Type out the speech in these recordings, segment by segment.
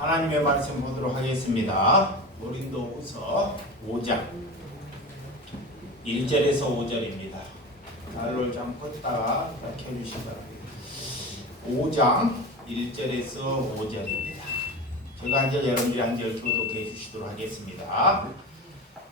하나님의 말씀 보도록 하겠습니다. 고린도후서 5장 1절에서 5절입니다. 난로를 좀 껐다가 켜주시기 바랍니다. 5장 1절에서 5절입니다. 제가 한 절, 여러분들이 한 절 교독해 주시도록 하겠습니다.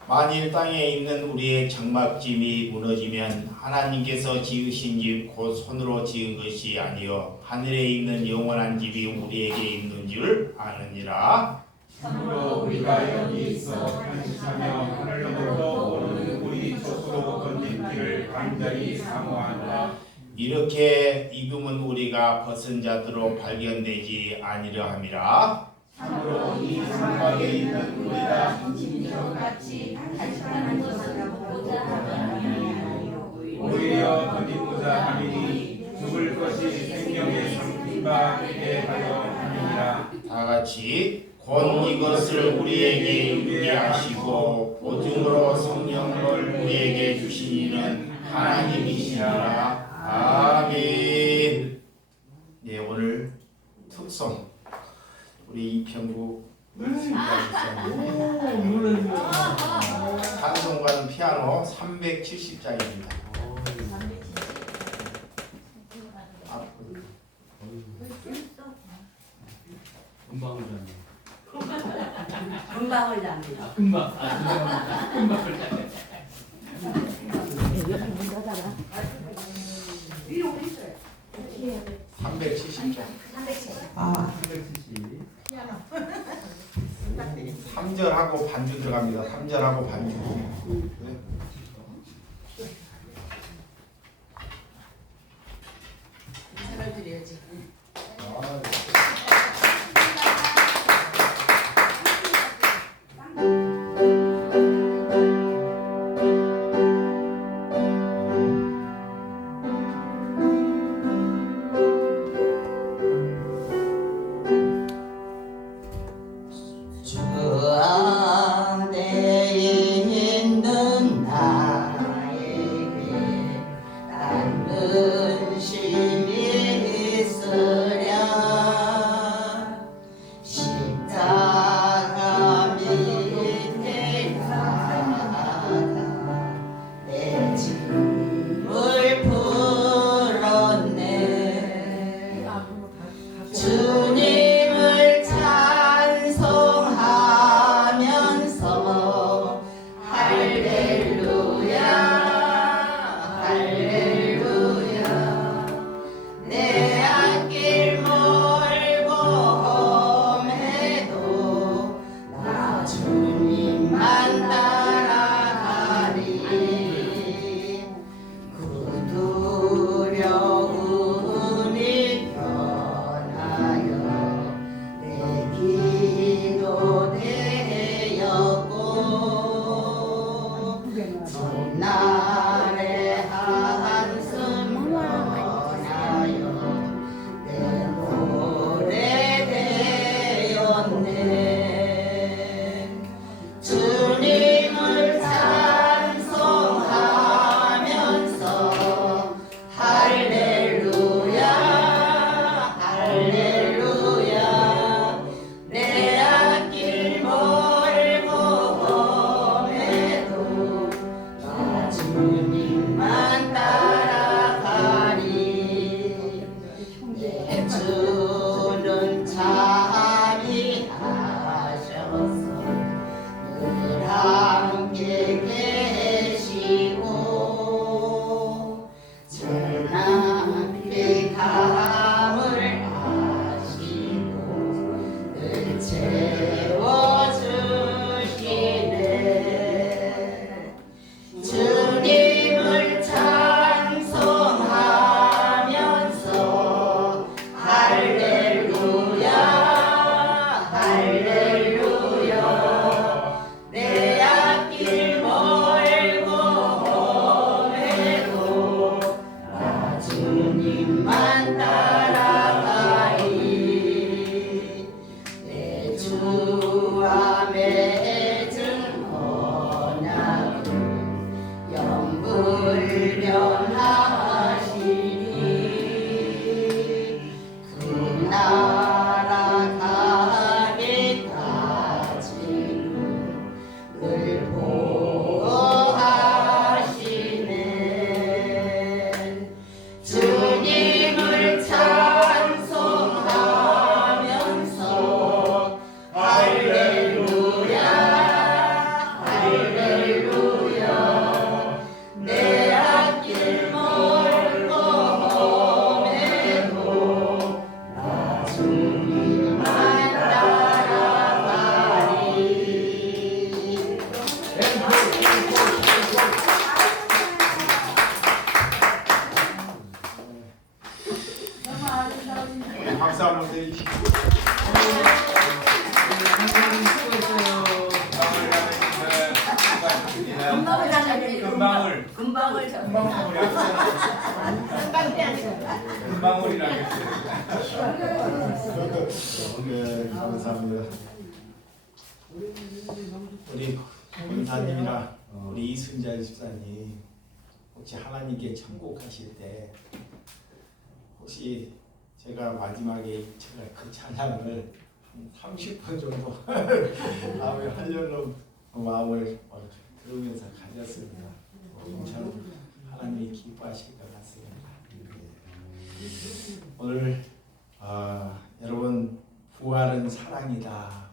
만일 땅에 있는 우리의 장막짐이 무너지면 하나님께서 지으신 집 곧 손으로 지은 것이 아니요 하늘에 있는 영원한 집이 우리에게 있는 줄 아느니라. 참으로 우리가 여기 있어 편식하며 하늘로부터 오는 우리 스스로 건진 길을 간절히 사모하노라. 이렇게 익으면 우리가 벗은 자들로 발견되지 아니려 함이라. 참으로 이 장막에 있는 우리가 짐승같이 탄식하는 것을 보고자 하느니라. 오히려 거짓보자 하리니 죽을 것이 생명의 상품과 되게 하려 함이니라. 다 같이 곧 이것을 우리에게 이루게 하시고 보증으로 성령을 우리에게 주신 이는 하나님이시라. 아멘. 네, 오늘 특송 우리 이평국 찬송가는 피아노 370장입니다. 금방을 잡네. 금방을 잡니다. 금방을 잡네. 여기 문 닫아라. 위로 있어요. 370장. 3절하고 반주 들어갑니다. 3절하고 반주. 인사를 드려야지. 날아가게 박수 한번 드리시죠. 금방을 잘라내요. 금방을 금방을 금방울이 금방울이라고 했어요. 네, 감사합니다. 우리 권사님이나 우리 이순자 집사님 혹시 하나님께 천국 가실 때 혹시 제가 마지막에 제가 그 찬양을 한 30분 정도 마음에 하려는 마음을 들으면서 가졌습니다. 참 하나님이 기뻐하실 것 같습니다. 오늘 여러분 부활은 사랑이다.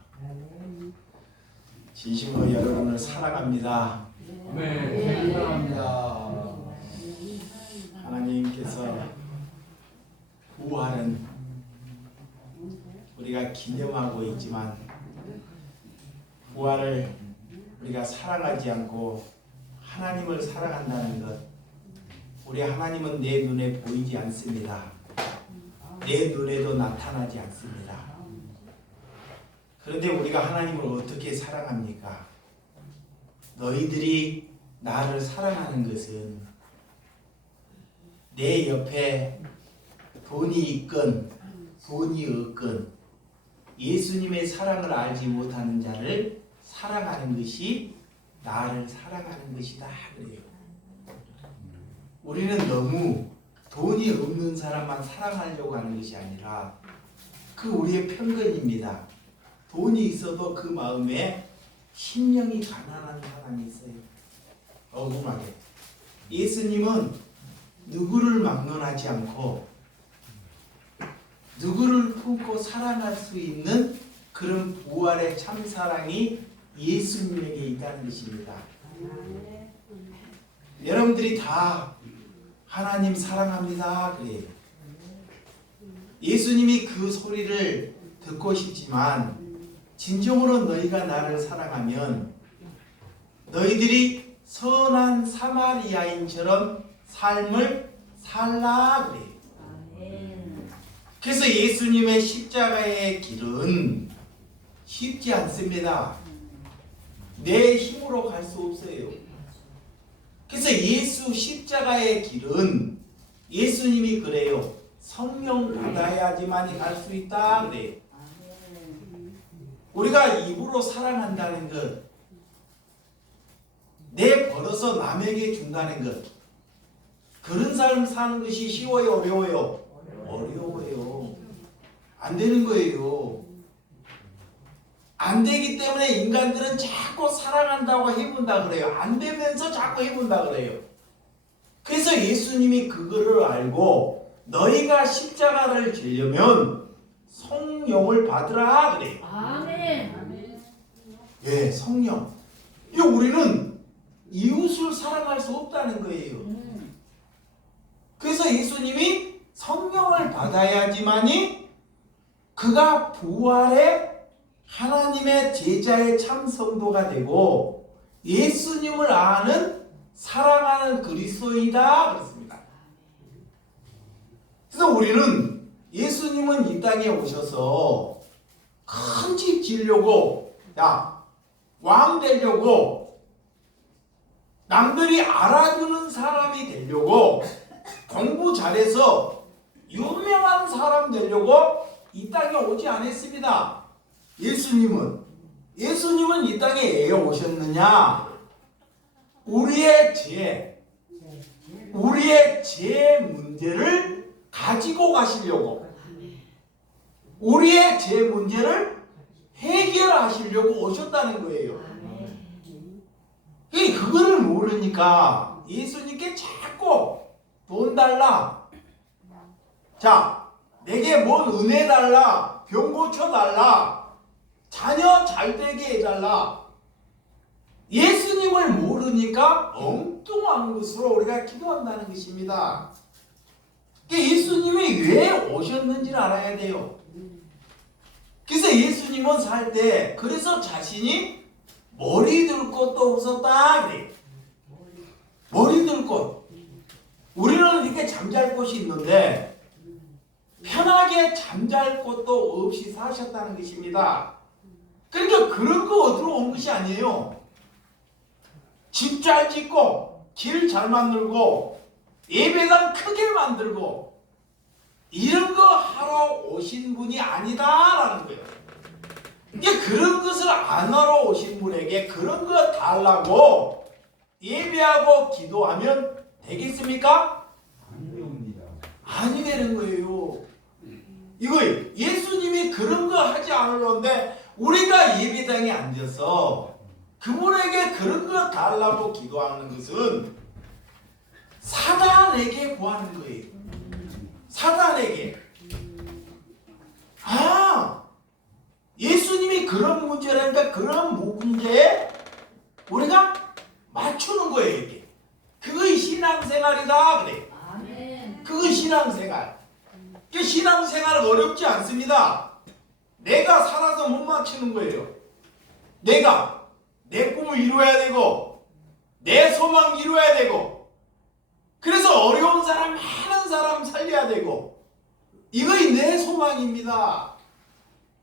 진심으로 여러분을 사랑합니다. 네, 사랑합니다. 하나님께서 부활은 우리가 기념하고 있지만 부활을 우리가 사랑하지 않고 하나님을 사랑한다는 것, 우리 하나님은 내 눈에 보이지 않습니다. 내 눈에도 나타나지 않습니다. 그런데 우리가 하나님을 어떻게 사랑합니까? 너희들이 나를 사랑하는 것은 내 옆에 돈이 있건 돈이 없건 예수님의 사랑을 알지 못하는 자를 사랑하는 것이 나를 사랑하는 것이다 그래요. 우리는 너무 돈이 없는 사람만 사랑하려고 하는 것이 아니라 그 우리의 편견입니다. 돈이 있어도 그 마음에 심령이 가난한 사람이 있어요. 억울하게. 예수님은 누구를 막론하지 않고 누구를 품고 사랑할 수 있는 그런 부활의 참사랑이 예수님에게 있다는 것입니다. 여러분들이 다 하나님 사랑합니다 그래요. 예수님이 그 소리를 듣고 싶지만 진정으로 너희가 나를 사랑하면 너희들이 선한 사마리아인처럼 삶을 살라 그래요. 그래서 예수님의 십자가의 길은 쉽지 않습니다. 내 힘으로 갈 수 없어요. 그래서 예수 십자가의 길은 예수님이 그래요. 성령 받아야지만이 갈 수 있다 그래요. 우리가 입으로 사랑한다는 것, 내 벌어서 남에게 준다는 것, 그런 삶 사는 것이 쉬워요, 어려워요? 어려워요. 안 되는 거예요. 안 되기 때문에 인간들은 자꾸 사랑한다고 해본다 그래요. 안 되면서 자꾸 해본다 그래요. 그래서 예수님이 그거를 알고 너희가 십자가를 지려면 성령을 받으라 그래요. 아멘. 예, 성령. 이 우리는 이웃을 사랑할 수 없다는 거예요. 그래서 예수님이 성령을 받아야지만이 그가 부활의 하나님의 제자의 참 성도가 되고 예수님을 아는 사랑하는 그리스도이다 그랬습니다. 그래서 우리는 예수님은 이 땅에 오셔서 큰 집 지으려고 왕 되려고 남들이 알아주는 사람이 되려고 공부 잘해서 유명한 사람 되려고 이 땅에 오지 않았습니다. 예수님은 이 땅에 왜 오셨느냐? 우리의 죄 문제를 가지고 가시려고, 우리의 죄 문제를 해결하시려고 오셨다는 거예요. 그거를 모르니까 예수님께 자꾸 돈 달라, 자 내게 뭔 은혜 달라, 병 고쳐 달라, 자녀 잘 되게 해달라. 예수님을 모르니까 엉뚱한 것으로 우리가 기도한다는 것입니다. 예수님이 왜 오셨는지를 알아야 돼요. 그래서 예수님은 살 때 그래서 자신이 머리 둘 곳도 없었다 그래. 머리 둘 곳. 우리는 이렇게 잠잘 곳이 있는데 편하게 잠잘 곳도 없이 사셨다는 것입니다. 그러니까 그런 거 얻으러 온 것이 아니에요. 집 잘 짓고 길 잘 만들고 예배당 크게 만들고 이런 거 하러 오신 분이 아니다라는 거예요. 이게 그런 것을 안 하러 오신 분에게 그런 거 달라고 예배하고 기도하면 되겠습니까? 아닙니다. 아니 되는 거예요. 이거 예수님이 그런 거 하지 않으려는데 우리가 예배당에 앉아서 그분에게 그런 거 달라고 기도하는 것은 사단에게 구하는 거예요. 사단에게. 예수님이 그런 문제라니까 그런 문제에 우리가 맞추는 거예요. 이게. 그게 신앙생활이다 그래. 그게 신앙생활. 그 신앙생활은 어렵지 않습니다. 내가 살아서 못 맞추는 거예요. 내가 내 꿈을 이루어야 되고 내 소망 이루어야 되고 그래서 어려운 사람 많은 사람 살려야 되고 이거이 내 소망입니다.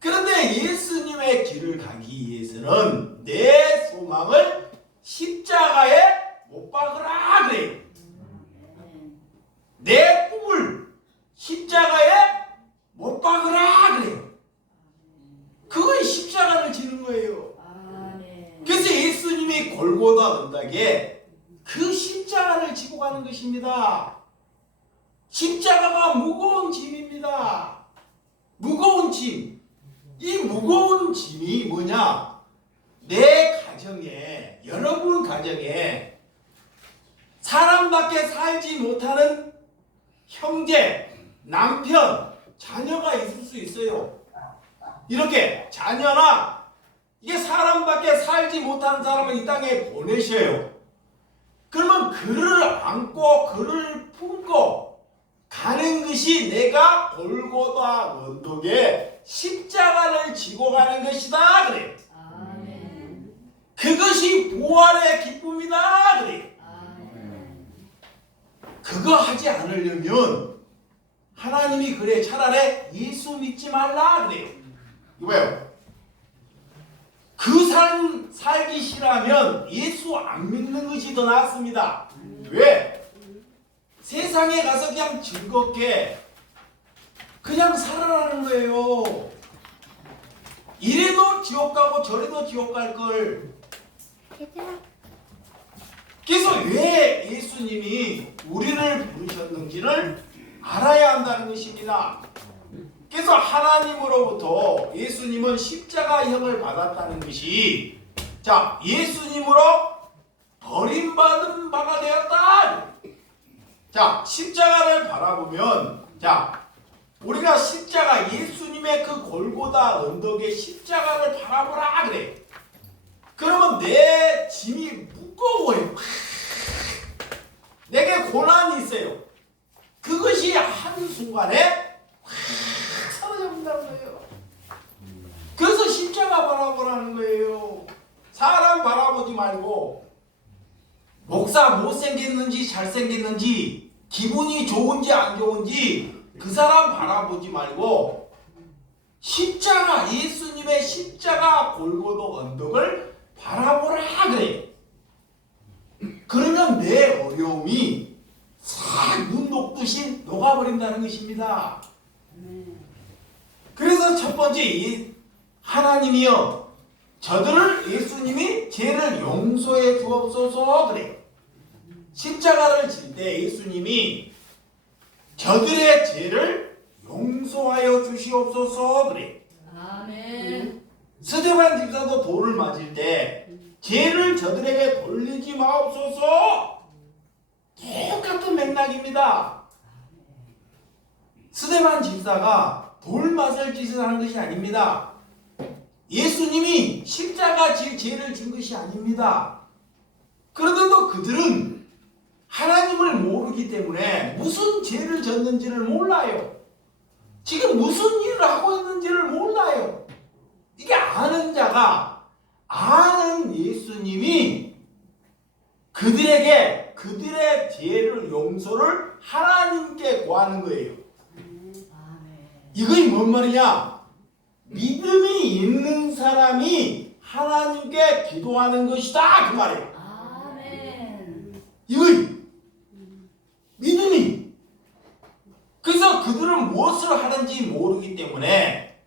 그런데 예수님의 길을 가기 위해서는 내 소망을 십자가에 못 박으라 그래요. 내 꿈을 십자가에 못 박으라 그래요. 그건 십자가를 지는 거예요. 그래서 예수님이 골고다 언덕에 그 십자가를 지고 가는 것입니다. 십자가가 무거운 짐입니다. 무거운 짐. 이 무거운 짐이 뭐냐? 내 가정에, 여러분 가정에 사람답게 살지 못하는 형제, 남편, 자녀가 있을 수 있어요. 이렇게 자녀나 이게 사람밖에 살지 못하는 사람을 이 땅에 보내셔요. 그러면 그를 안고 그를 품고 가는 것이 내가 골고다 언덕에 십자가를 지고 가는 것이다 그래. 그것이 부활의 기쁨이다 그래. 그거 하지 않으려면 하나님이 그래 차라리 예수 믿지 말라 그래요. 이거요. 그 삶 살기 싫으면 예수 안 믿는 것이 더 낫습니다. 왜? 세상에 가서 그냥 즐겁게 그냥 살아라는 거예요. 이래도 지옥 가고 저래도 지옥 갈 걸. 그래서 왜 예수님이 우리를 부르셨는지를 알아야 한다는 것입니다. 그래서 하나님으로부터 예수님은 십자가형을 받았다는 것이 자 예수님으로 버림받은 바가 되었다. 자 십자가를 바라보면 자 우리가 십자가 예수님의 그 골고다 언덕의 십자가를 바라보라 그래. 그러면 내 짐이 무거워요. 내게 고난이 있어요. 그것이 한순간에 사라져버린다는 거예요. 그래서 십자가 바라보라는 거예요. 사람 바라보지 말고 목사 못생겼는지 잘생겼는지 기분이 좋은지 안 좋은지 그 사람 바라보지 말고 십자가 예수님의 십자가 골고도 언덕을 바라보라 그래. 그러면 내 어려움이 싹 눈 녹듯이 녹아버린다는 것입니다. 그래서 첫 번째 하나님이여 저들을 예수님이 죄를 용서해 주옵소서 그래. 십자가를 질 때 예수님이 저들의 죄를 용서하여 주시옵소서 그래. 아멘. 스데반 집사도 돌을 맞을 때 죄를 저들에게 돌리지 마옵소서. 똑같은 맥락입니다. 스데반 집사가 돌 맞을 짓을 하는 것이 아닙니다. 예수님이 십자가 질 죄를 진 것이 아닙니다. 그런데도 그들은 하나님을 모르기 때문에 무슨 죄를 졌는지를 몰라요. 지금 무슨 일을 하고 있는지를 몰라요. 이게 아는 자가 아는 예수님이 그들에게 그들의 죄를 용서를 하나님께 구하는 거예요. 이거이 뭔 말이냐? 믿음이 있는 사람이 하나님께 기도하는 것이다 그 말이에요. 아멘. 이거이 믿음이. 그래서 그들은 무엇을 하는지 모르기 때문에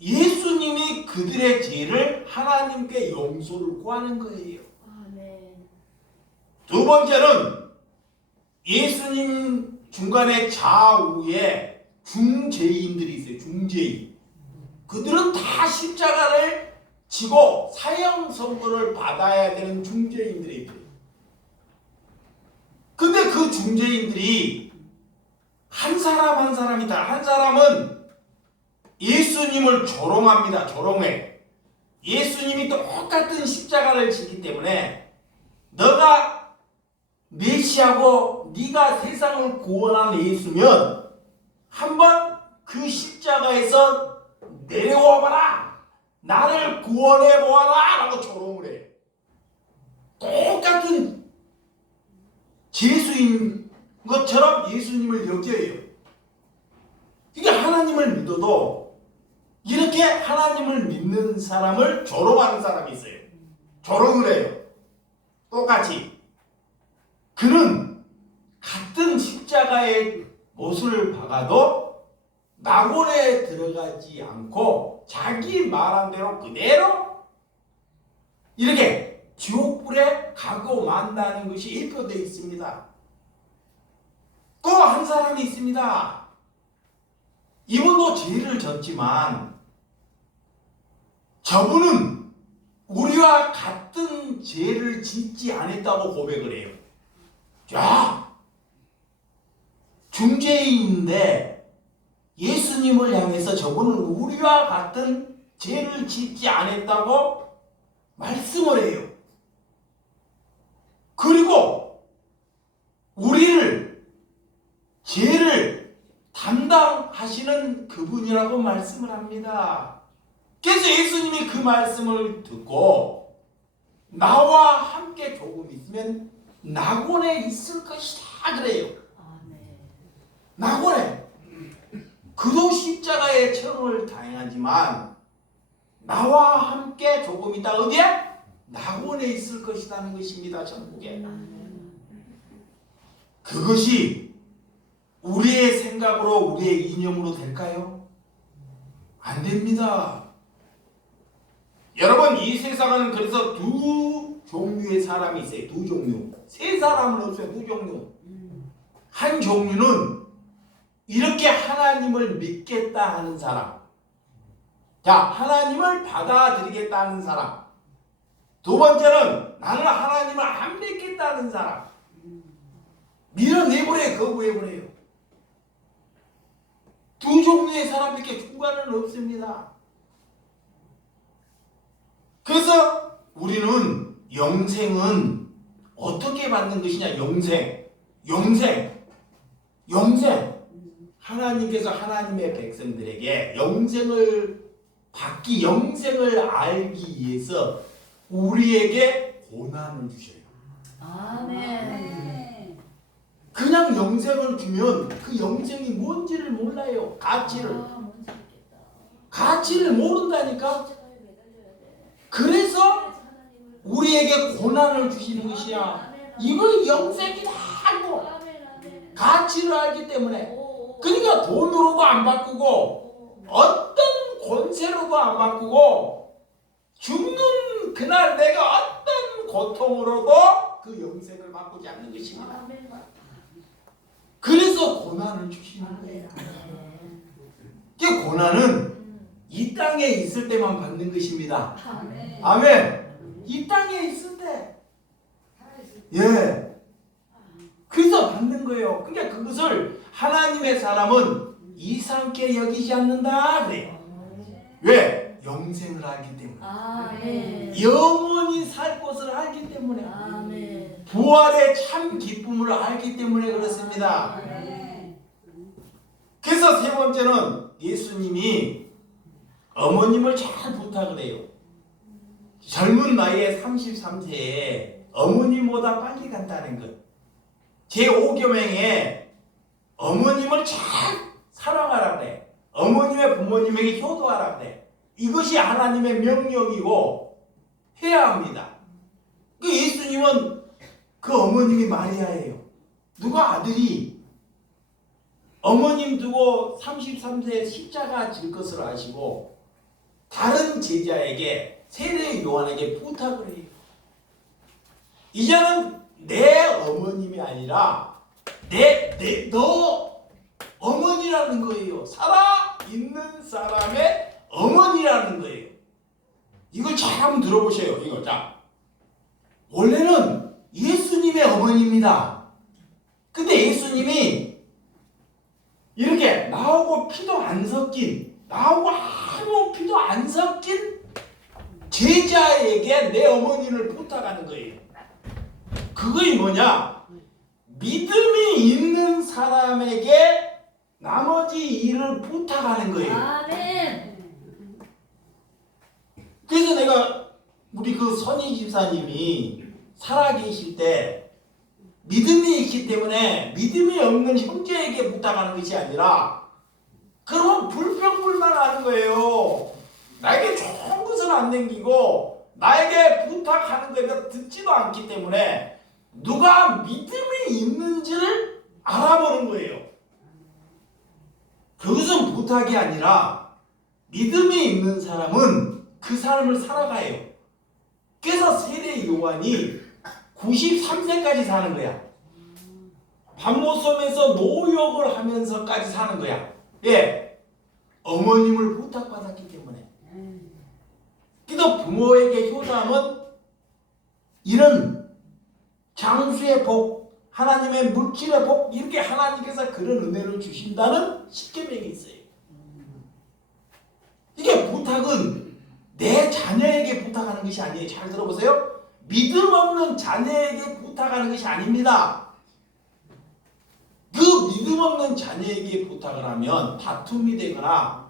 예수님이 그들의 죄를 하나님께 용서를 구하는 거예요. 아멘. 두 번째는 예수님 중간에 좌우에 중죄인들이 있어요. 중죄인. 그들은 다 십자가를 지고 사형 선고를 받아야 되는 중죄인들이에요. 근데 그 중죄인들이 한 사람 한 사람이다. 한 사람은 예수님을 조롱합니다. 조롱해. 예수님이 똑같은 십자가를 지기 때문에 너가 메시아고 네가 세상을 구원한 예수면 한번 그 십자가에서 내려와 봐라. 나를 구원해 보아라 라고 조롱을 해요. 똑같은 죄수인 것처럼 예수님을 여겨요. 이게 하나님을 믿어도 이렇게 하나님을 믿는 사람을 조롱하는 사람이 있어요. 조롱을 해요. 똑같이. 그는 같은 십자가의 못을 박아도 낙원에 들어가지 않고 자기 말한 대로 그대로 이렇게 지옥불에 가고 만다는 것이 일표되어 있습니다. 또 한 사람이 있습니다. 이분도 죄를 졌지만 저분은 우리와 같은 죄를 짓지 않았다고 고백을 해요. 자, 중죄인인데 예수님을 향해서 저분은 우리와 같은 죄를 짓지 않았다고 말씀을 해요. 그리고 우리를 죄를 담당하시는 그분이라고 말씀을 합니다. 그래서 예수님이 그 말씀을 듣고 나와 함께 조금 있으면 낙원에 있을 것이다 그래요. 낙원에. 그도 십자가의 천을 당하지만 나와 함께 조금 있다 어디에? 낙원에 있을 것이라는 것입니다. 천국에. 그것이 우리의 생각으로 우리의 이념으로 될까요? 안 됩니다. 여러분 이 세상은 그래서 두 종류의 사람이 있어요. 두 종류. 세 사람은 없어요. 두 종류. 한 종류는 이렇게 하나님을 믿겠다 하는 사람. 자, 하나님을 받아들이겠다 하는 사람. 두 번째는 나는 하나님을 안 믿겠다 하는 사람. 밀어내버려요. 거부해버려요. 두 종류의 사람밖에 중간은 없습니다. 그래서 우리는 영생은 어떻게 받는 것이냐? 영생. 하나님께서 하나님의 백성들에게 영생을 받기, 영생을 알기 위해서 우리에게 고난을 주셔요. 아멘. 그냥 영생을 주면 그 영생이 뭔지를 몰라요. 가치를 모른다니까. 그래서 우리에게 고난을 주시는 것이야. 이걸 영생이다 하고 가치를 알기 때문에. 그러니까 돈으로도 안 바꾸고 어떤 권세로도 안 바꾸고 죽는 그날 내가 어떤 고통으로도 그 영생을 바꾸지 않는 것입니다. 그래서 고난을 주시는 거예요. 그 고난은 이 땅에 있을 때만 받는 것입니다. 아멘. 이 땅에 있을 때. 예. 그래서 받는 거예요. 그러니까 그것을 하나님의 사람은 이상하게 여기지 않는다 그래요. 왜? 영생을 알기 때문에. 영원히 살 것을 알기 때문에. 부활의 참 기쁨을 알기 때문에 그렇습니다. 그래서 세 번째는 예수님이 어머님을 잘 부탁을 해요. 젊은 나이에 33세에 어머님보다 빨리 간다는 것. 제5계명에 어머님을 잘 사랑하라 그래. 어머님의 부모님에게 효도하라 그래. 이것이 하나님의 명령이고 해야 합니다. 그 예수님은 그 어머님이 마리아예요. 누가 아들이 어머님 두고 33세에 십자가 질 것을 아시고 다른 제자에게 세례 요한에게 부탁을 해요. 이제는 내 어머님이 아니라 너 어머니라는 거예요. 살아있는 사람의 어머니라는 거예요. 이걸 잘 한번 들어보세요. 이거 자, 원래는 예수님의 어머니입니다. 근데 예수님이 이렇게 나하고 피도 안 섞인, 나하고 아무 피도 안 섞인 제자에게 내 어머니를 부탁하는 거예요. 그것이 뭐냐? 믿음이 있는 사람에게 나머지 일을 부탁하는 거예요. 아멘. 그래서 내가 우리 그 선희 집사님이 살아계실 때 믿음이 있기 때문에 믿음이 없는 형제에게 부탁하는 것이 아니라 그러면 불평불만하는 거예요. 나에게 좋은 것은 안 남기고 나에게 부탁하는 거에 듣지도 않기 때문에 누가 믿음이 있는지를 알아보는 거예요. 그것은 부탁이 아니라 믿음이 있는 사람은 그 삶을 살아가요. 그래서 세례 요한이 93세까지 사는 거야. 밤모섬에서 노역을 하면서까지 사는 거야. 예, 어머님을 부탁받았기 때문에. 그래서 부모에게 효도하면 이런 장수의 복, 하나님의 물질의 복, 이렇게 하나님께서 그런 은혜를 주신다는 십계명이 있어요. 이게 부탁은 내 자녀에게 부탁하는 것이 아니에요. 잘 들어보세요. 믿음 없는 자녀에게 부탁하는 것이 아닙니다. 그 믿음 없는 자녀에게 부탁을 하면 다툼이 되거나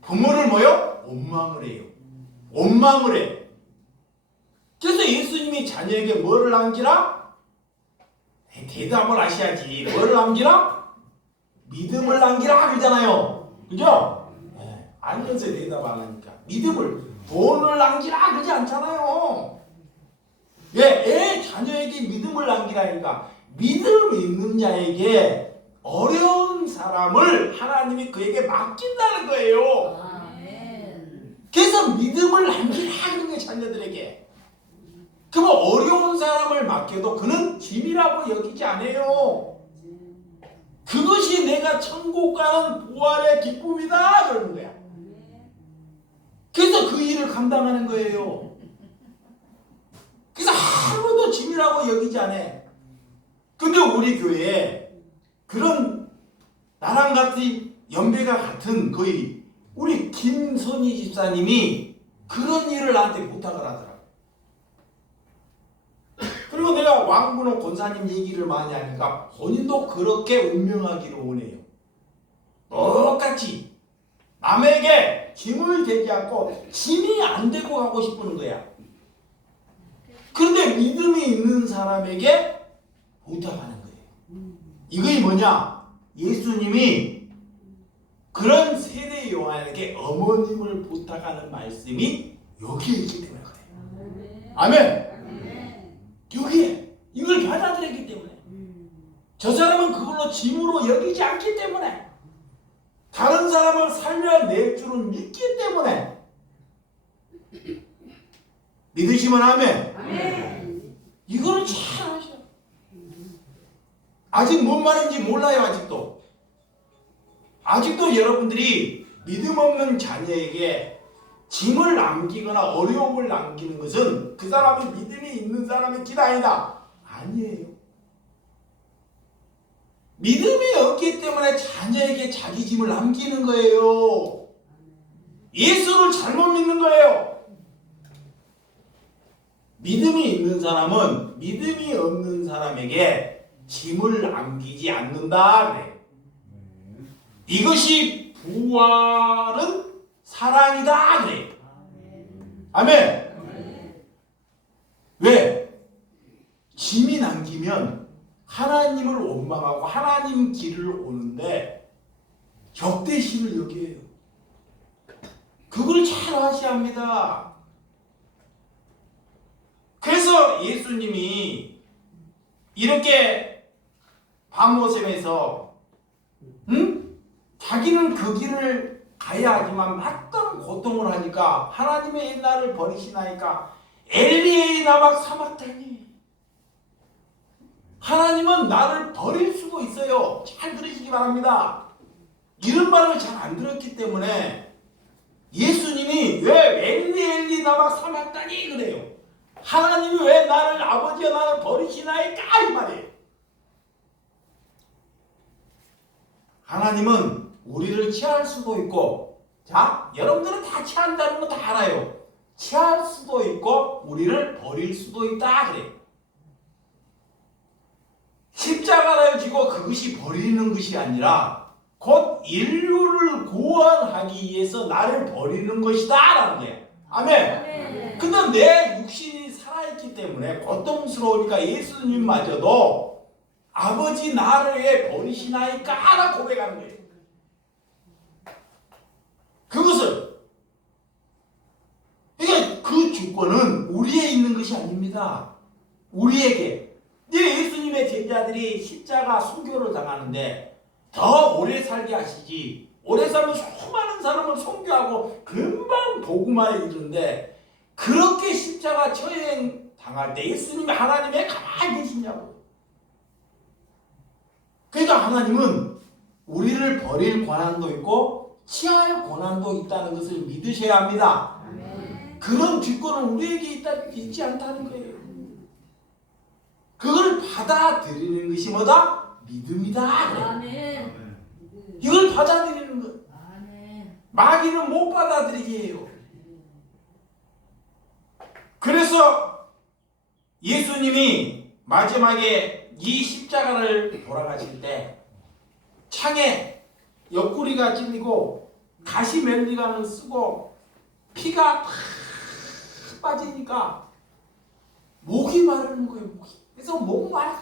부모를 뭐요? 원망을 해요. 원망을 해. 그래서 예수님이 자녀에게 뭐를 남기라? 대답을 하셔야지. 뭐를 남기라? 믿음을 남기라 그러잖아요. 그죠? 네. 알면서 대답 안 하니까. 믿음을, 돈을 남기라 그러지 않잖아요. 예, 자녀에게 믿음을 남기라니까. 믿음 있는 자에게 어려운 사람을 하나님이 그에게 맡긴다는 거예요. 아멘. 그래서 믿음을 남기라 하는 거예요, 자녀들에게. 그러면 어려운 사람을 맡겨도 그는 짐이라고 여기지 않아요. 그것이 내가 천국 가는 부활의 기쁨이다 그러는 거야. 그래서 그 일을 감당하는 거예요. 그래서 아무도 짐이라고 여기지 않아. 근데 우리 교회에 그런 나랑 같이 연배가 같은 거의 우리 김선희 집사님이 그런 일을 나한테 부탁을 하더라고. 그리고 내가 왕군호 권사님 얘기를 많이 하니까 본인도 그렇게 운명하기를 원해요. 똑같이 남에게 짐을 되지 않고 짐이 안 되고 가고 싶은 거야. 그런데 믿음이 있는 사람에게 부탁하는 거예요. 이것이 뭐냐? 예수님이 그런 세례 요한에게 어머님을 부탁하는 말씀이 여기에 있기 때문에 그래요. 아멘. 여기에 이걸 받아들였기 때문에 저 사람은 그걸로 짐으로 여기지 않기 때문에 다른 사람을 살려낼 줄을 믿기 때문에 믿으시면 아멘. 아멘. 이거를 잘 하셔. 아직 뭔 말인지 몰라요. 아직도 여러분들이 믿음 없는 자녀에게 짐을 남기거나 어려움을 남기는 것은 그 사람이 믿음이 있는 사람의 길 아니다. 아니에요. 믿음이 없기 때문에 자녀에게 자기 짐을 남기는 거예요. 예수를 잘못 믿는 거예요. 믿음이 있는 사람은 믿음이 없는 사람에게 짐을 남기지 않는다 그래. 이것이 부활은 사랑이다 그래. 아멘. 왜? 짐이 남기면 하나님을 원망하고 하나님 길을 오는데 적대심을 여겨요. 그걸 잘 아셔야 합니다. 그래서 예수님이 이렇게 밤모sem에서 자기는 그 길을 가야 하지만 막상 고통을 하니까 하나님의 나를 버리시나이까 엘리에이 나박 사막다니, 하나님은 나를 버릴 수도 있어요. 잘 들으시기 바랍니다. 이런 말을 잘 안 들었기 때문에 예수님이 왜 엘리 엘리 나박 사막다니 그래요. 하나님이 왜 나를, 아버지가 나를 버리시나이까 이 말이에요. 하나님은 우리를 취할 수도 있고, 자, 여러분들은 다 취한다는 거 다 알아요. 취할 수도 있고 우리를 버릴 수도 있다 그래요. 십자가를 지고 그것이 버리는 것이 아니라 곧 인류를 구원하기 위해서 나를 버리는 것이다 라는 거예요. 아멘. 근데 내 육신이 살아있기 때문에 고통스러우니까 예수님마저도 아버지 나를 왜 버리시나이까 하나 고백하는 거예요. 그것을, 그러니까 그 주권은 우리에 있는 것이 아닙니다. 우리에게. 예수님의 제자들이 십자가 순교를 당하는데 더 오래 살게 하시지, 오래 살면 수많은 사람을 순교하고 금방 복음화에 이르는데 그렇게 십자가 처형 당할 때 예수님이 하나님의 가만히 계시냐고. 그러니까 하나님은 우리를 버릴 권한도 있고 취할 권한도 있다는 것을 믿으셔야 합니다. 그런 주권은 우리에게 있지 않다는 거예요. 그걸 받아들이는 것이 뭐다? 믿음이다. 아멘. 이걸 받아들이는 것. 아멘. 마귀는 못 받아들이게 해요. 그래서 예수님이 마지막에 이 십자가를 돌아가실 때 창에 옆구리가 찔리고 가시멜리관을 쓰고 피가 팍 빠지니까 목이 마르는 거예요. 목이. 그래서 목 마르는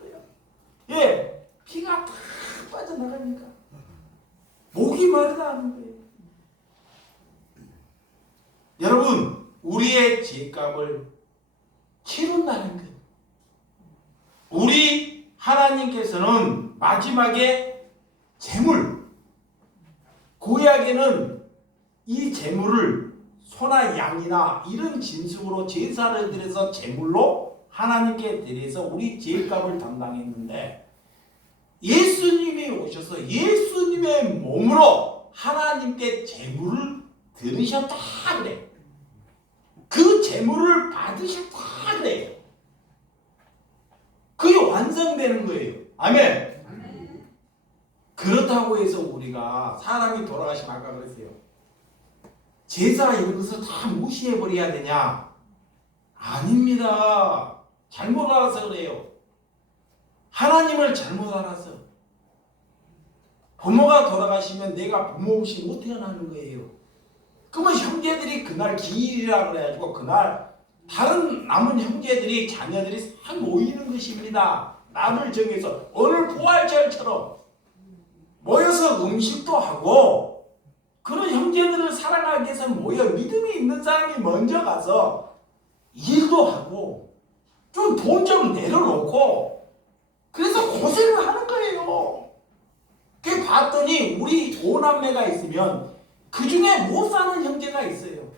거예요. 예, 피가 팍 빠져나가니까 목이 마르다는 거예요. 여러분, 우리의 죄값을 치른다는 거예요. 우리 하나님께서는 마지막에 제물, 구약에는 이 제물을 소나 양이나 이런 짐승으로 제사를 드려서 제물로 하나님께 드려서 우리 죄값을 담당했는데 예수님이 오셔서 예수님의 몸으로 하나님께 제물을 드리셨다 그래. 그 제물을 받으셨다 그래요. 그게 완성되는 거예요. 아멘. 그렇다고 해서 우리가 사람이 돌아가시면 아까 그랬어요. 제사 이런 것을 다 무시해버려야 되냐? 아닙니다. 잘못 알아서 그래요. 하나님을 잘못 알아서. 부모가 돌아가시면 내가 부모 없이 못 태어나는 거예요. 그러면 형제들이 그날 기일이라 그래가지고 그날 다른 남은 형제들이 자녀들이 다 모이는 것입니다. 남을 정해서 오늘 부활절처럼 모여서 음식도 하고 그런 형제들을 사랑하기 위해서 모여 믿음이 있는 사람이 먼저 가서 일도 하고 좀 돈 좀 내려놓고 그래서 고생을 하는 거예요. 그 봤더니 우리 5남매가 있으면 그 중에 못 사는 형제가 있어요.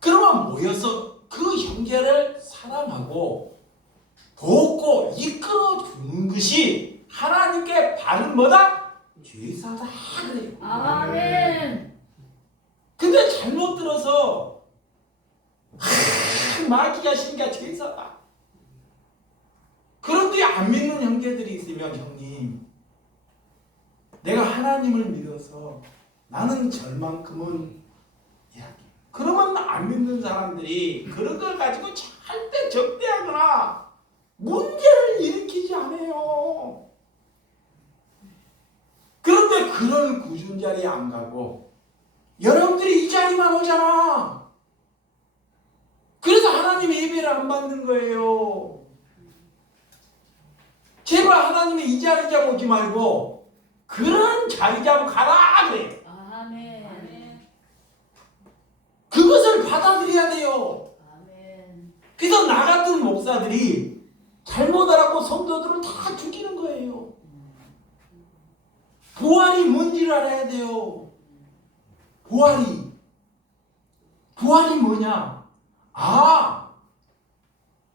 그러면 모여서 그 형제를 사랑하고 돕고 이끌어주는 것이 하나님께 바른 뭐다? 제사다 그래요. 아멘. 근데 잘못 들어서 마귀가 신가 제사다. 그런데 안 믿는 형제들이 있으면 형님 내가 하나님을 믿어서 나는 절만큼은 그러면 안 믿는 사람들이 그런 걸 가지고 절대 적대하거나 문제를 일으키지 않아요. 그런데 그런 구준 자리에 안 가고 여러분들이 이 자리만 오잖아. 그래서 하나님의 예배를 안 받는 거예요. 제발 하나님의 이 자리 잡 오지 말고 그런 자리 잡 가라 그래. 아멘. 알아들어야 돼요. 그래서 나 같은 목사들이 잘못 알았고 성도들을 다 죽이는 거예요. 부활이 뭔지를 알아야 돼요. 부활이 뭐냐? 아,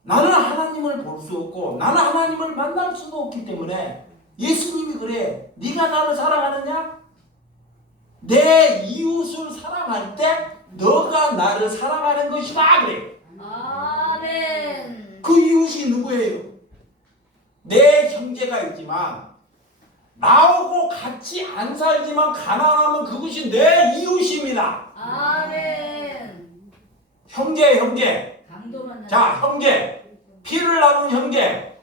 나는 하나님을 볼 수 없고 나는 하나님을 만날 수도 없기 때문에 예수님이 그래. 네가 나를 사랑하느냐? 내 이웃을 사랑할 때 너가 나를 사랑하는 것이다 그래. 아멘. 그 이웃이 누구예요? 내 형제가 있지만 나하고 같이 안 살지만 가난하면 그것이 내 이웃입니다. 아멘. 형제. 강도만 자, 형제. 피를 나눈 형제.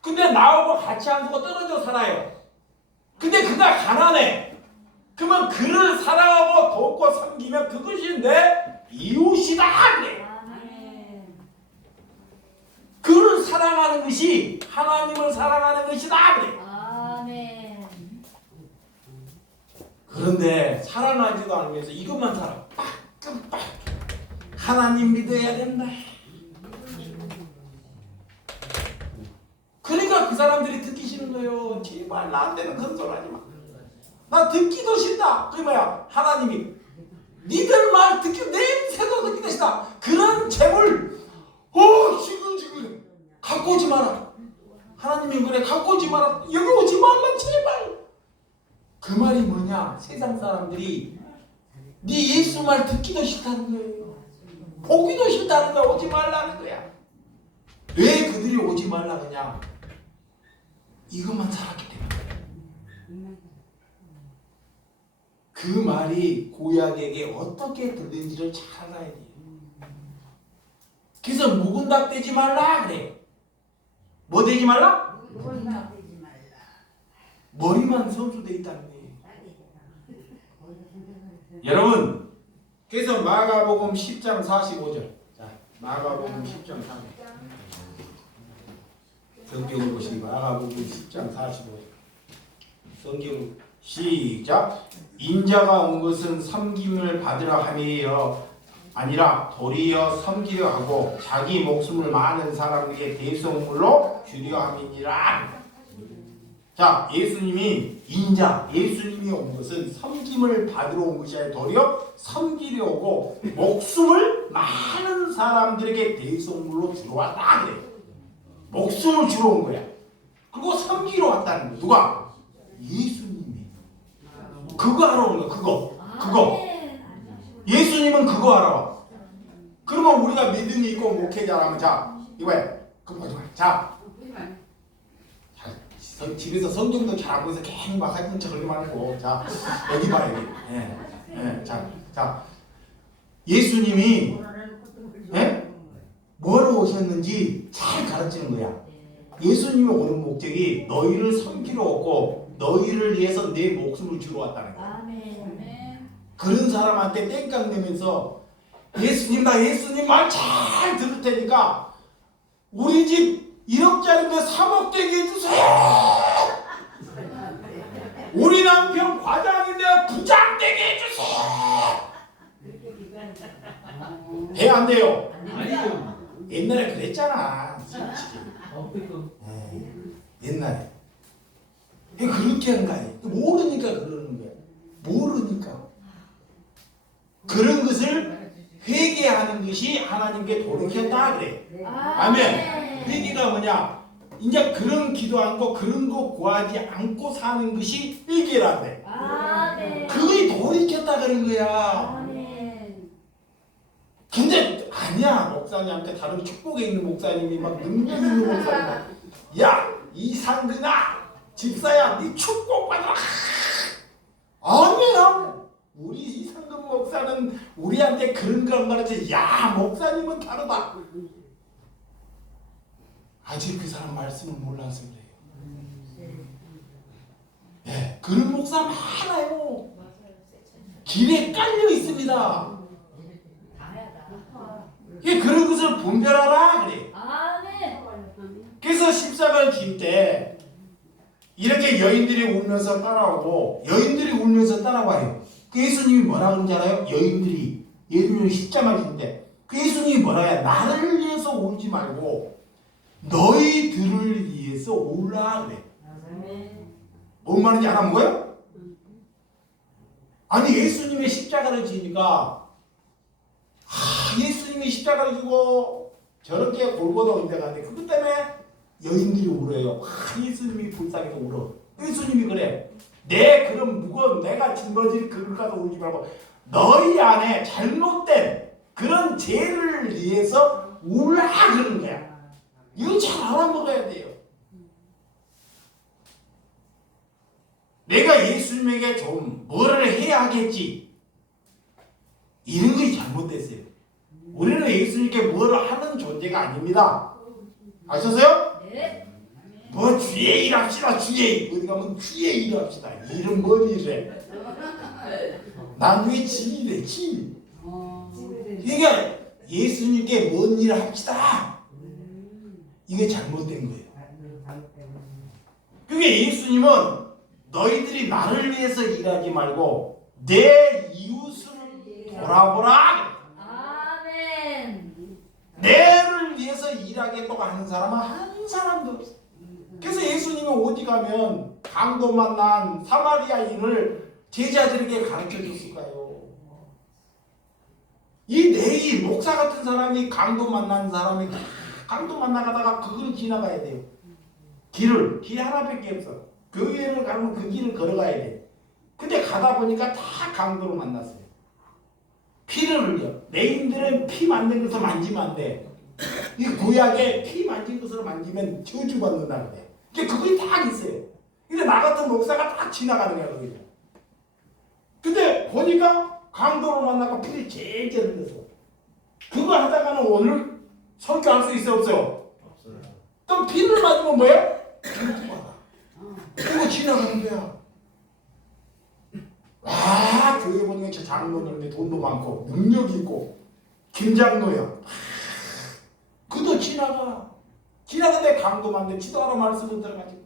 근데 나하고 같이 안 살고 떨어져 살아요. 근데 그가 가난해. 그러면 그를 사랑하고 돕고 섬기면 그것이 내 이웃이다 그래. 아멘. 그를 사랑하는 것이 하나님을 사랑하는 것이다 그래. 아멘. 그런데 사랑하지도 않으면서 이것만 살아. 빠끔빠. 하나님 믿어야 된다. 그러니까 그 사람들이 듣기 싫은 거예요. 제발 나한테는 그런 소리 하지 마. 나 듣기도 싫다. 그게 뭐야? 하나님이 니들 말 듣기 냄새도 듣기도 싫다. 그런 재물 지금 갖고 오지 마라. 하나님이 그래 갖고 오지 마라. 여기 오지 말라 제발. 그 말이 뭐냐? 세상 사람들이 네 예수 말 듣기도 싫다는 거예요. 보기도 싫다는 거야. 오지 말라는 거야. 왜 그들이 오지 말라 그냥? 이것만 살았기 때문에. 그 말이 고약에게 어떻게 들리는지를 잘 알아야 돼요. 그래서 묵은 닭 되지 말라 그래. 뭐 되지 말라? 머리만 선수되어 있다는 거예요. 여러분, 그래서 마가복음 10장 45절. 자, 마가복음 10장 45절. 성경을 보시기 마가복음 10장 45절. 성경 시작. 인자가 온 것은 섬김을 받으라 함이요 아니라 도리어 섬기려 하고 자기 목숨을 많은 사람에게 대속물로 주려 함이니라. 자, 예수님이 예수님이 온 것은 섬김을 받으러 온 것이 아니라 도리어 섬기려 오고 목숨을 많은 사람들에게 대속물로 주러 왔다 그래. 목숨을 주러 온 거야. 그리고 섬기러 왔다는 거야. 누가? 예수님이. 그거 하러 온 거야. 그거. 예수님은 그거 하러 와. 그러면 우리가 믿음이 있고 목회자라면 자, 이거야. 그거 보지 마. 자, 집에서 성경도 잘 안 보면서 계속 막 하는 척 하지 말고 자, 여기 봐 여기. 자, 예수님이 뭐하러 오셨는지 잘 가르치는 거야. 예수님이 오는 목적이 너희를 섬기러 오고 너희를 위해서 내 목숨을 주러 왔다는 거야. 아멘. 그런 사람한테 땡깡 내면서 예수님 나 예수님 말 잘 들을 테니까 우리 집 1억짜리인데 3억 되게 해주세요. 우리 남편 과장인데 부장 되게 해주세요. 돼 안 돼요? 아니요. 옛날에 그랬잖아. 옛날에 그렇게 하는 거 아니에요. 모르니까 그러는 거야. 모르니까 그런 것을 회개하는 것이 하나님께 돌이켰다 그래. 아멘. 회개가 뭐냐? 이제 그런 기도 않고 그런 거 구하지 않고 사는 것이 회개라네. 아멘. 그거이 돌이켰다 그런 거야. 아멘. 근데 아니야. 목사님한테 다른 축복에 있는 목사님이 막 능력 있는 목사님 야 이상근아 집사야 네 축복 받아라. 아니야. 우리 이상근 목사는 우리한테 그런 거 안 가르쳐. 야 목사님은 다르다. 아직 그 사람 말씀을 몰라서 그래요. 예, 그런 목사 많아요. 길에 깔려 있습니다. 예, 그런 것을 분별하라 그래. 아멘. 그래서 십자가를 질 때 이렇게 여인들이 울면서 따라오고 여인들이 울면서 따라와요. 그 예수님이 뭐라 그런지 알아요? 여인들이 예수님이 십자가를 질 때 그 예수님이 뭐라 해? 나를 위해서 울지 말고 너희들을 위해서 울라 그래. 뭔 말인지 알아먹어요? 아니 예수님의 십자가를 지니까 예수님이 십자가를 지고 저렇게 골고다 온데 가는데 그것 때문에 여인들이 울어요. 예수님이 불쌍해서 울어. 예수님이 그래. 내 그런 무거운 내가 짊어질 그릇 가서 울지 말고 너희 안에 잘못된 그런 죄를 위해서 울라 그러는 거야. 이거 잘 알아먹어야 돼요. 내가 예수님에게 좀 뭐를 해야 하겠지. 이런 것이 잘못됐어요. 우리는 예수님께 뭐를 하는 존재가 아닙니다. 아셨어요? 네. 뭐 주의 일 합시다. 주의 일. 어디 가면 주의 일 합시다. 일은 뭔 일이래. 나중에 지일이래. 지일. 그러니까 예수님께 뭔 일을 합시다. 이게 잘못된 거예요. 그게 예수님은 너희들이 나를 위해서 일하지 말고 내 이웃을 돌아보라. 아멘. 내를 위해서 일하겠다고 하는 사람은 한 사람도 없어. 그래서 예수님이 오직 가면 강도 만난 사마리아인을 제자들에게 가르쳐 줬을까요? 이 내이 목사 같은 사람이 강도 만난 사람이 강도 만나가다가 그걸 지나가야 돼요. 길 하나밖에 없어. 교회를 가면 그 길을 걸어가야 돼. 근데 가다 보니까 다 강도로 만났어요. 피를 흘려. 내인들은 피 만든 것을 만지면 안 돼. 이 구약에 피 만진 것을 만지면 저주받는다 그래. 그게 딱 있어요. 근데 나 같은 목사가 딱 지나가는 거야 거기서. 근데 보니까 강도로 만나고 피를 제일 흘렸어. 그거 하다가는 오늘 설교할 수 있어 없어요? 없어요. 또 피를 맞으면 뭐예요? 저주받아. 그거 지나가는 거야. 와 교회 보니까 저 장로님인데 돈도 많고 능력이 있고 김장로야. 그도 지나가는데 강도 만데 지도 않아 말씀을 들어가지고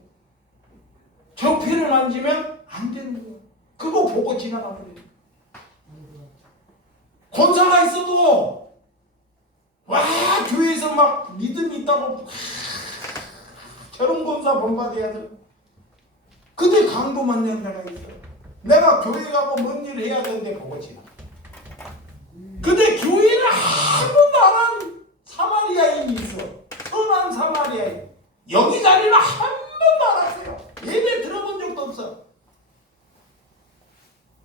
저 피를 만지면 안 되는 거야. 그거 보고 지나가는 거야. 권사가 있어도 와 교회에서 막 믿음이 있다고 저런 권사 본받아야 돼. 근데 강도 만나는 데가 있어. 내가 교회 가고 뭔 일을 해야 되는데 보고 지나가. 근데 교회를 한 번도 안 한 사마리아인이 있어. 선한 사마리아인. 여기 자리는 한 번도 안 왔어요. 예배 들어본 적도 없어.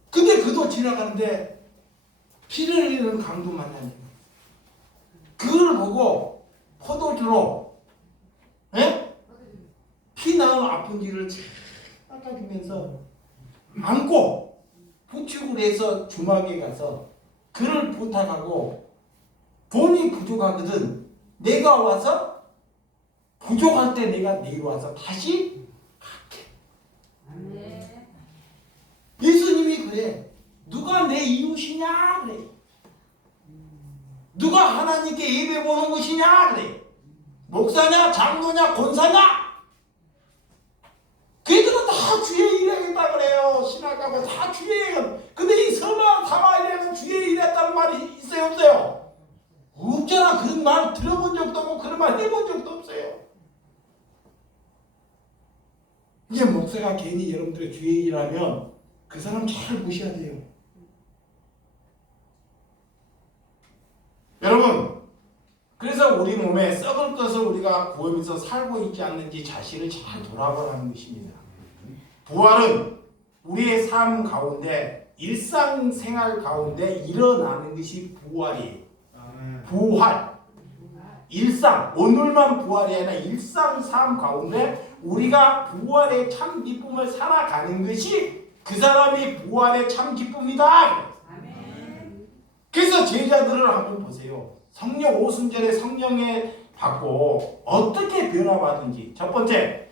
근데 그도 지나가는데 피를 흘리는 강도 만나니 그걸 보고 포도주로 피 나는 아픈지를 닦아주면서 안고 부축을 해서 주막에 가서 그를 부탁하고 돈이 부족하거든. 내가 와서 부족할 때 내가 내려와서 다시 갈게. 예수님이 그래. 누가 내 이웃이냐 그래. 누가 하나님께 예배 보는 것이냐 그래. 목사냐 장로냐 권사냐. 그들은 다 주의 일하겠다 그래요. 신학하고 다 주의 일. 근데 이 서만 사마리아는 주의 일했다는 말이 있어요 없어요? 없잖아. 그런 말 들어본 적도 없고 그런 말 해본 적도 없어요. 이제 목사가 괜히 여러분들의 주의 일하면 그 사람 잘 보셔야 돼요. 여러분 그래서 우리 몸에 썩을 것을 우리가 구하면서 살고 있지 않는지 자신을 잘 돌아보라는 것입니다. 부활은 우리의 삶 가운데 일상생활 가운데 일어나는 것이 부활이에요. 부활 일상 오늘만 부활이 아니라 일상 삶 가운데 우리가 부활의 참 기쁨을 살아가는 것이 그 사람이 부활의 참 기쁨이다. 그래서 제자들을 한번 보세요. 성령 오순절에 성령에 받고 어떻게 변화받은지. 첫 번째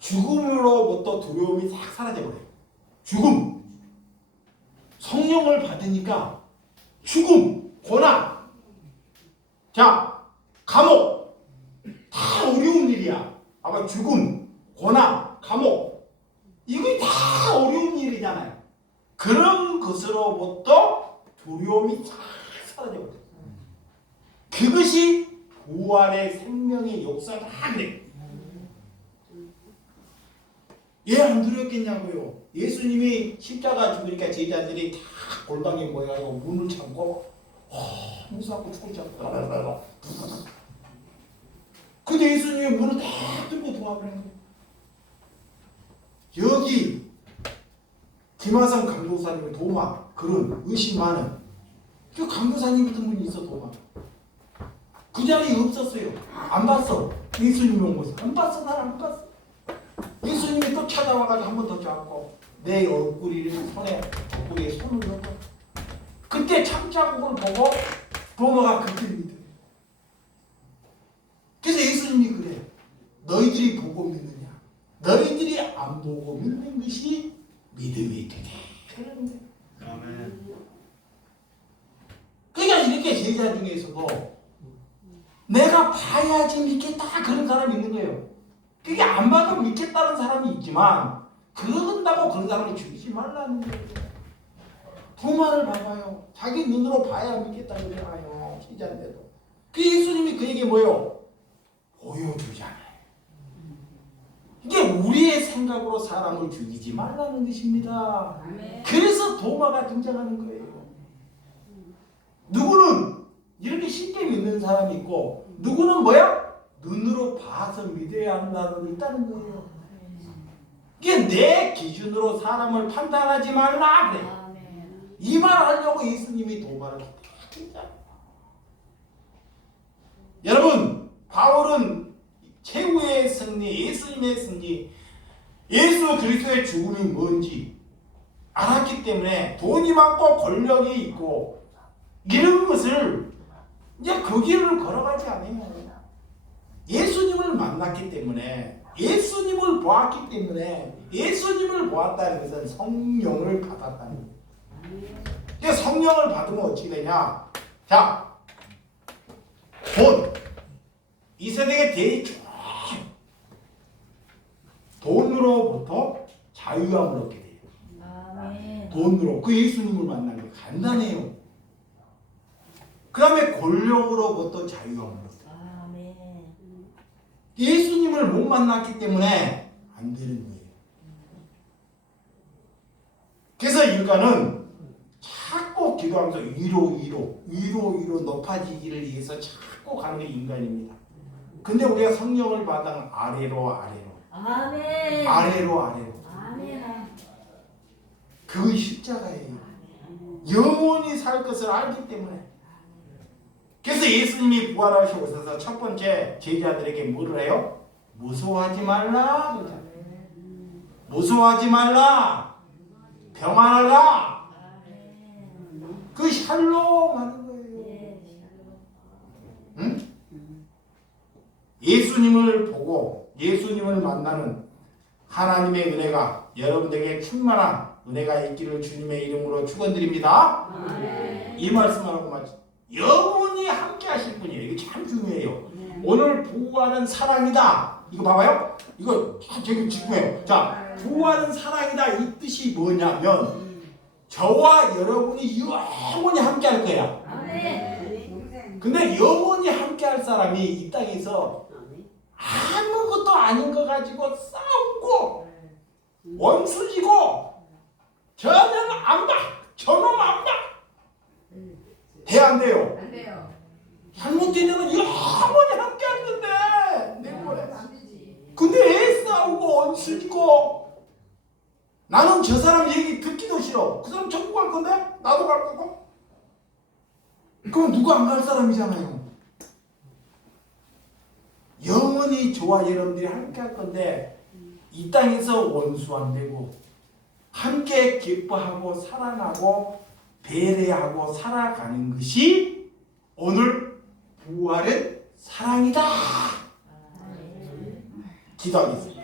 죽음으로부터 두려움이 싹 사라져버려요. 죽음 성령을 받으니까 죽음 고난 자 감옥 다 어려운 일이야. 아마 죽음 고난 감옥 이거 다 어려운 일이잖아요. 그런 것으로부터 두려움이 싹 사라져버려요. 그것이 부활의 생명의 역사가 그래. 왜 안 두렵겠냐고요. 예수님이 십자가 죽으니까 제자들이 다 골방에 모여서 문을 참고 무서워하고 죽을 잡고 근데 예수님이 문을 다 뚫고 도와버린 거예요. 여기 김하성 강도사님의 도마 그런 의심 많은 그 강도사님 같은 분이 있어. 도마 그 자리에 없었어요. 안 봤어. 예수님이 온 것을 안 봤어. 난 안 봤어. 예수님이 또 찾아와가지고 한 번 더 잡고 내 얼굴을 손에 얼굴에 손을 넣고 그때 참자국을 보고 도마가 그때 믿어요. 그래서 예수님이 그래. 너희들이 보고 믿느냐? 너희들이 안 보고 믿는 것이 믿음이 되게. 아멘. 그러니까 이렇게 제자 중에서도 내가 봐야지 믿겠다 그런 사람이 있는 거예요. 그게 안 봐도 믿겠다는 사람이 있지만 그런다고 그런 사람을 죽이지 말라는 거예요. 도마를 봐봐요. 자기 눈으로 봐야 믿겠다 그러잖아요. 제자인데도. 그 예수님이 그에게 뭐예요? 보여주잖아요. 이게 우리의 생각으로 사람을 죽이지 말라는 것입니다. 그래서 도마가 등장하는 거예요. 누구는 이렇게 쉽게 믿는 사람이 있고 누구는 뭐야? 눈으로 봐서 믿어야 하는 사람이 있다는 거예요. 이게 내 기준으로 사람을 판단하지 말라 그래. 이 말을 하려고 예수님이 도마를 했다. 여러분 바울은 최후의 승리, 예수님의 승리, 예수 그리스도의 죽음이 뭔지 알았기 때문에 돈이 많고 권력이 있고 이런 것을 이제 그 길을 걸어가지 않아요. 예수님을 만났기 때문에 예수님을 보았기 때문에 예수님을 보았다는 것은 성령을 받았다는 거예요. 그러니까 성령을 받으면 어떻게 되냐? 자, 돈. 이 세대의 대입 돈으로부터 자유함을 얻게 돼요. 돈으로. 그 예수님을 만난 게 간단해요. 그 다음에 권력으로부터 자유함을 얻어요. 예수님을 못 만났기 때문에 안 되는 거예요. 그래서 인간은 자꾸 기도하면서 위로 높아지기를 위해서 자꾸 가는 게 인간입니다. 근데 우리가 성령을 받아 아래로 아멘. 아래로 아멘. 그 십자가예요. 영원히 살 것을 알기 때문에. 그래서 예수님이 부활하시고 있어서 첫 번째 제자들에게 뭐를 해요? 무서워하지 말라. 무서워하지 말라. 평안하라. 그 샬롬 하는 거예요. 응? 예수님을 보고 예수님을 만나는 하나님의 은혜가 여러분들에게 충만한 은혜가 있기를 주님의 이름으로 축원드립니다. 이 말씀하고 마치 영원히 함께 하실 분이에요. 이게 참 중요해요. 오늘 부활은 사랑이다. 이거 봐봐요. 이거 되게 중요해요. 자, 부활은 사랑이다. 이 뜻이 뭐냐면 저와 여러분이 영원히 함께 할 거야. 근데 영원히 함께 할 사람이 이 땅에서 아무것도 아닌 거 가지고 싸우고 원수지고 저는 안 봐. 저놈 안 봐. 돼 안 돼요? 안 돼요. 잘못되면 영원히 함께 할 건데 내버려. 안 되지. 근데 애 싸우고 원수지고 나는 저 사람 얘기 듣기도 싫어. 그 사람 천국 갈 건데 나도 갈 거고. 그럼 누가 안 갈 사람이잖아요. 영원히 저와 여러분들이 함께 할 건데 이 땅에서 원수 안 되고 함께 기뻐하고 사랑하고 배려하고 살아가는 것이 오늘 부활의 사랑이다. 기도하겠습니다.